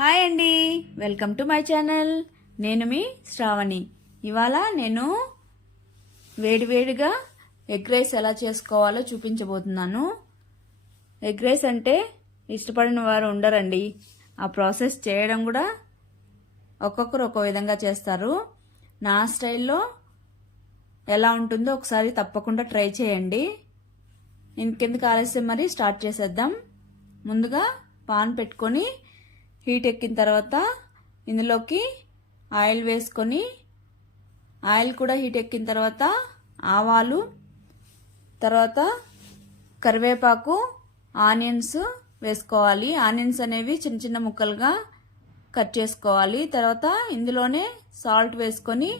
Hi అండి, welcome to my channel. నేను మీ శ్రావణి. ఇవాళ నేను వేడివేడిగా ఎగ్ రైస్ ఎలా చేసుకోవాలో చూపించబోతున్నాను. ఎగ్ రైస్ అంటే ఇష్టపడిన వారు ఉండరండి. ఆ ప్రాసెస్ చేయడం కూడా ఒక్కొక్కరు ఒక్కో విధంగా చేస్తారు. నా స్టైల్లో ఎలా ఉంటుందో ఒకసారి తప్పకుండా ట్రై చేయండి. ఇంకెందుకు ఆలస్యం, మరి స్టార్ట్ చేసేద్దాం. ముందుగా పాన్ పెట్టుకొని హీట్ ఎక్కిన తర్వాత ఇందులోకి ఆయిల్ వేసుకొని, ఆయిల్ కూడా హీట్ ఎక్కిన తర్వాత ఆవాలు, తర్వాత కరివేపాకు, ఆనియన్స్ వేసుకోవాలి. ఆనియన్స్ అనేవి చిన్న చిన్న ముక్కలుగా కట్ చేసుకోవాలి. తర్వాత ఇందులోనే సాల్ట్ వేసుకొని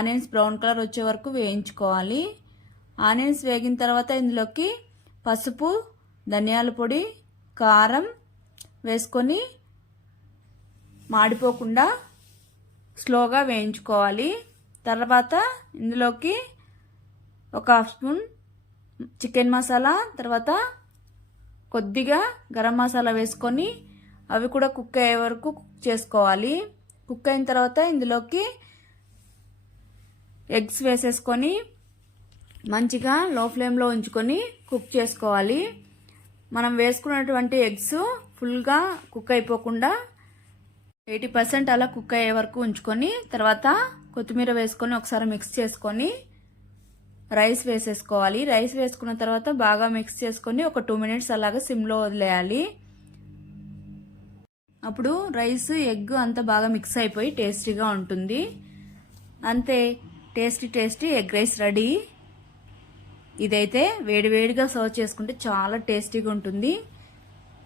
ఆనియన్స్ బ్రౌన్ కలర్ వచ్చే వరకు వేయించుకోవాలి. ఆనియన్స్ వేగిన తర్వాత ఇందులోకి పసుపు, ధనియాల పొడి, కారం వేసుకొని మాడిపోకుండా స్లోగా వేయించుకోవాలి. తర్వాత ఇందులోకి ఒక హాఫ్ స్పూన్ చికెన్ మసాలా, తర్వాత కొద్దిగా గరం మసాలా వేసుకొని అవి కూడా కుక్ అయ్యే వరకు కుక్ చేసుకోవాలి. కుక్ అయిన తర్వాత ఇందులోకి ఎగ్స్ వేసేసుకొని మంచిగా లో ఫ్లేమ్లో ఉంచుకొని కుక్ చేసుకోవాలి. మనం వేసుకున్నటువంటి ఎగ్స్ ఫుల్గా కుక్ అయిపోకుండా 80% అలా కుక్ అయ్యే వరకు ఉంచుకొని, తర్వాత కొత్తిమీర వేసుకొని ఒకసారి మిక్స్ చేసుకొని రైస్ వేసేసుకోవాలి. రైస్ వేసుకున్న తర్వాత బాగా మిక్స్ చేసుకొని ఒక 2 minutes అలాగా సిమ్లో వదిలేయాలి. అప్పుడు రైస్, ఎగ్ అంతా బాగా మిక్స్ అయిపోయి టేస్టీగా ఉంటుంది. అంతే, టేస్టీ ఎగ్ రైస్ రెడీ. ఇదైతే వేడివేడిగా సర్వ్ చేసుకుంటే చాలా టేస్టీగా ఉంటుంది.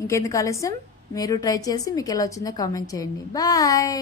ఇంకెందుకు ఆలస్యం, మీరు ట్రై చేసి మీకు ఎలా వచ్చిందో కామెంట్ చేయండి. బాయ్.